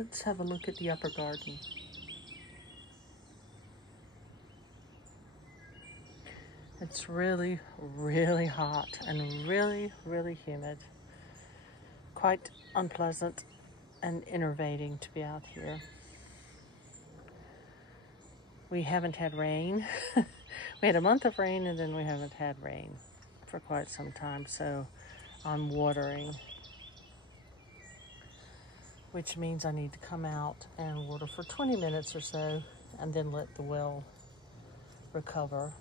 Let's have a look at the upper garden. It's really, really hot and really, really humid. Quite unpleasant and enervating to be out here. We haven't had rain. We had a month of rain and then we haven't had rain for quite some time, so I'm watering, which means I need to come out and water for 20 minutes or so and then let the well recover.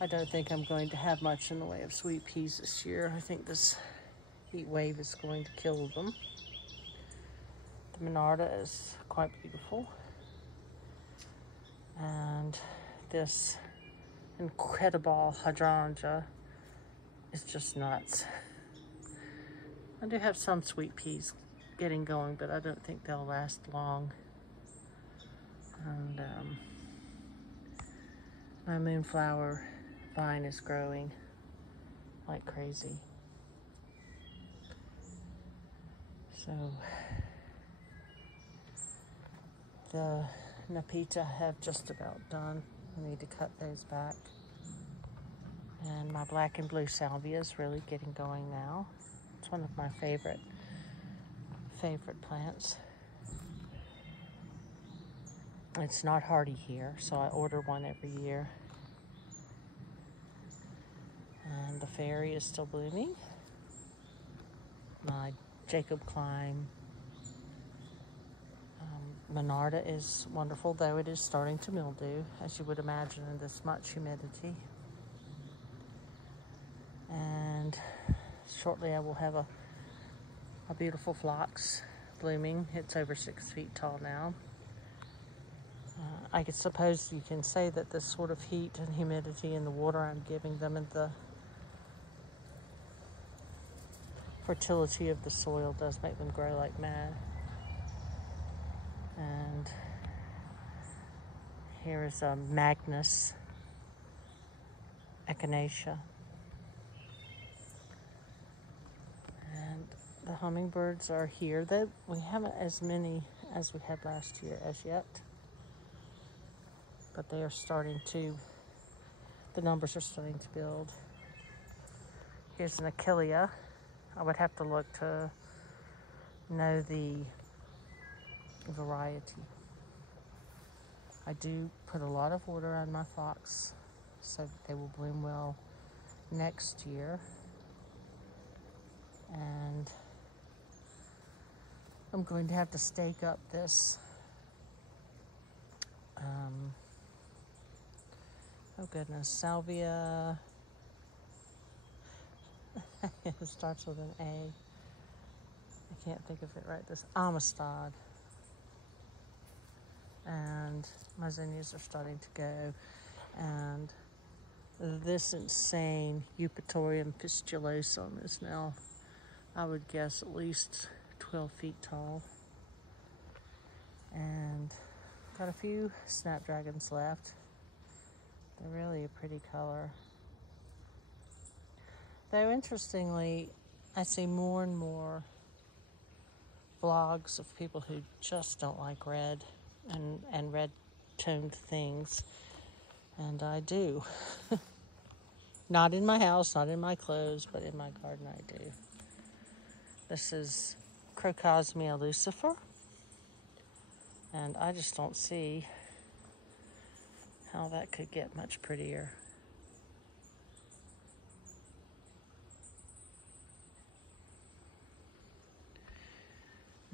I don't think I'm going to have much in the way of sweet peas this year. I think this heat wave is going to kill them. The Monarda is quite beautiful. And this incredible hydrangea is just nuts. I do have some sweet peas getting going, but I don't think they'll last long. And my moonflower vine is growing like crazy. So the Nepeta have just about done. I need to cut those back. And my black and blue salvia is really getting going now. It's one of my favorite plants. It's not hardy here, so I order one every year. And the fairy is still blooming. My Jacob Climb Monarda is wonderful, though it is starting to mildew, as you would imagine in this much humidity. And shortly I will have a beautiful phlox blooming. It's over 6 feet tall now. I suppose you can say that this sort of heat and humidity in the water I'm giving them and the fertility of the soil does make them grow like mad. And here is a Magnus echinacea. And the hummingbirds are here. We haven't as many as we had last year as yet, but they are starting to, the numbers are starting to build. Here's an achillea. I would have to look to know the variety. I do put a lot of water on my phlox so that they will bloom well next year. And I'm going to have to stake up this oh goodness, salvia. It starts with an A. I can't think of it right. This Amistad. And my zinnias are starting to go. And this insane Eupatorium fistulosum is now, I would guess, at least 12 feet tall. And got a few snapdragons left. They're really a pretty color. Though interestingly, I see more and more vlogs of people who just don't like red and red toned things. And I do. Not in my house, not in my clothes, but in my garden I do. This is Crocosmia lucifer. And I just don't see how that could get much prettier.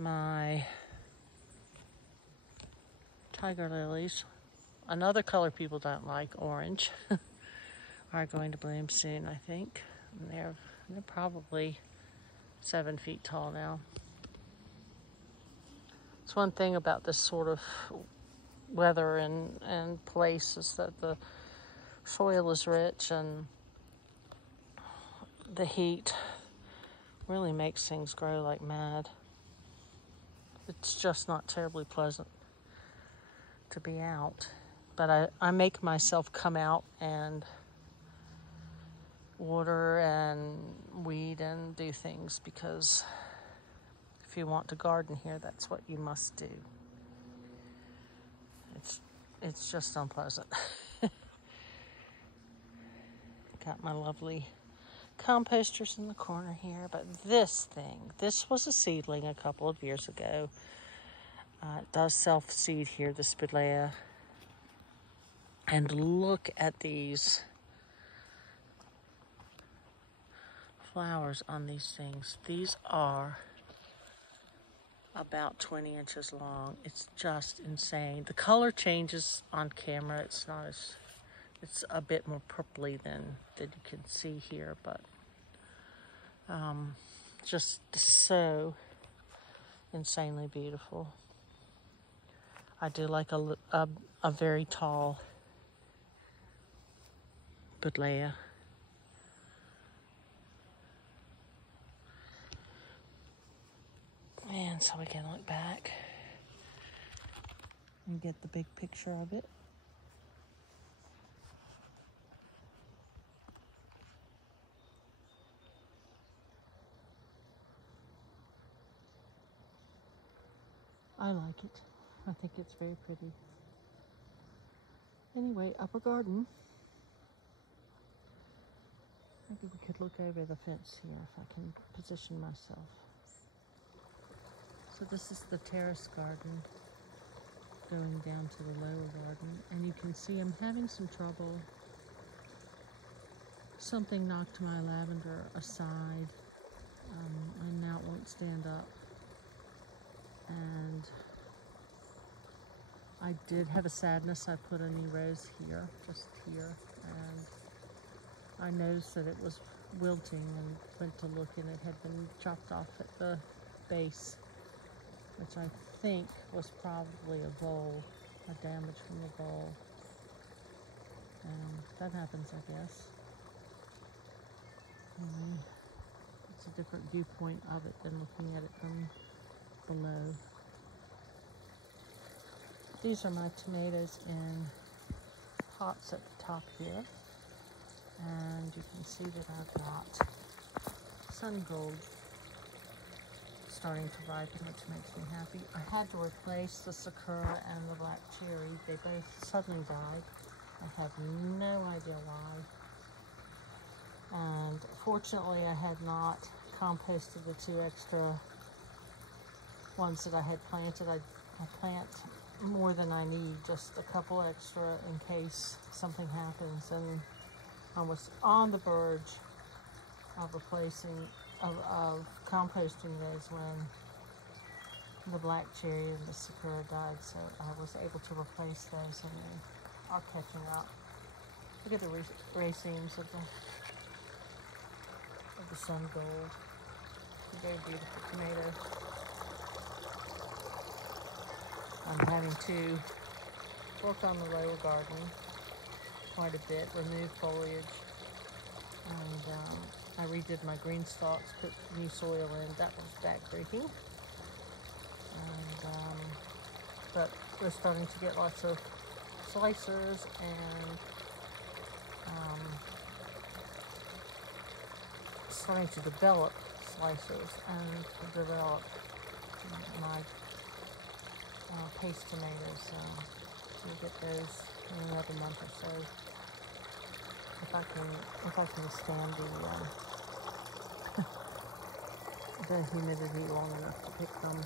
My tiger lilies, another color people don't like, orange, are going to bloom soon, I think. And they're probably 7 feet tall now. It's one thing about this sort of weather and place is that the soil is rich and the heat really makes things grow like mad. It's just not terribly pleasant to be out. But I make myself come out and water and weed and do things because you want to garden here, that's what you must do. It's just unpleasant. Got my lovely composters in the corner here, but this was a seedling a couple of years ago. It does self-seed here, the spidlea. And look at these flowers on these things. These are about 20 inches long. It's just insane. The color changes on camera. It's a bit more purpley than you can see here, but just so insanely beautiful. I do like a very tall buddleia. And so we can look back and get the big picture of it. I like it. I think it's very pretty. Anyway, upper garden. Maybe we could look over the fence here if I can position myself. So this is the terrace garden going down to the lower garden, and you can see I'm having some trouble. Something knocked my lavender aside, and now it won't stand up. And I did have a sadness. I put a new rose here, just here, and I noticed that it was wilting and went to look, and it had been chopped off at the base, which I think was probably a vole, a damage from the vole. And that happens, I guess. Anyway, it's a different viewpoint of it than looking at it from below. These are my tomatoes in pots at the top here. And you can see that I've got sun gold starting to ripen, which makes me happy. I had to replace the sakura and the black cherry. They both suddenly died. I have no idea why. And fortunately, I had not composted the 2 extra ones that I had planted. I plant more than I need, just a couple extra in case something happens. And I was on the verge of of composting those when the black cherry and the sakura died, so I was able to replace those, and they are catching up. Look at the racemes of the sun gold. It's a very beautiful tomato. I'm having to work on the lower garden quite a bit, remove foliage, and I redid my green stalks, put new soil in. That was backbreaking. And but we're starting to get lots of slicers and starting to develop slicers and develop my paste tomatoes. So we'll get those in another month or so. If I can stand the humidity long enough to pick them.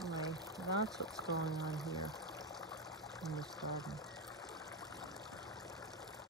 Anyway, that's what's going on here in this garden.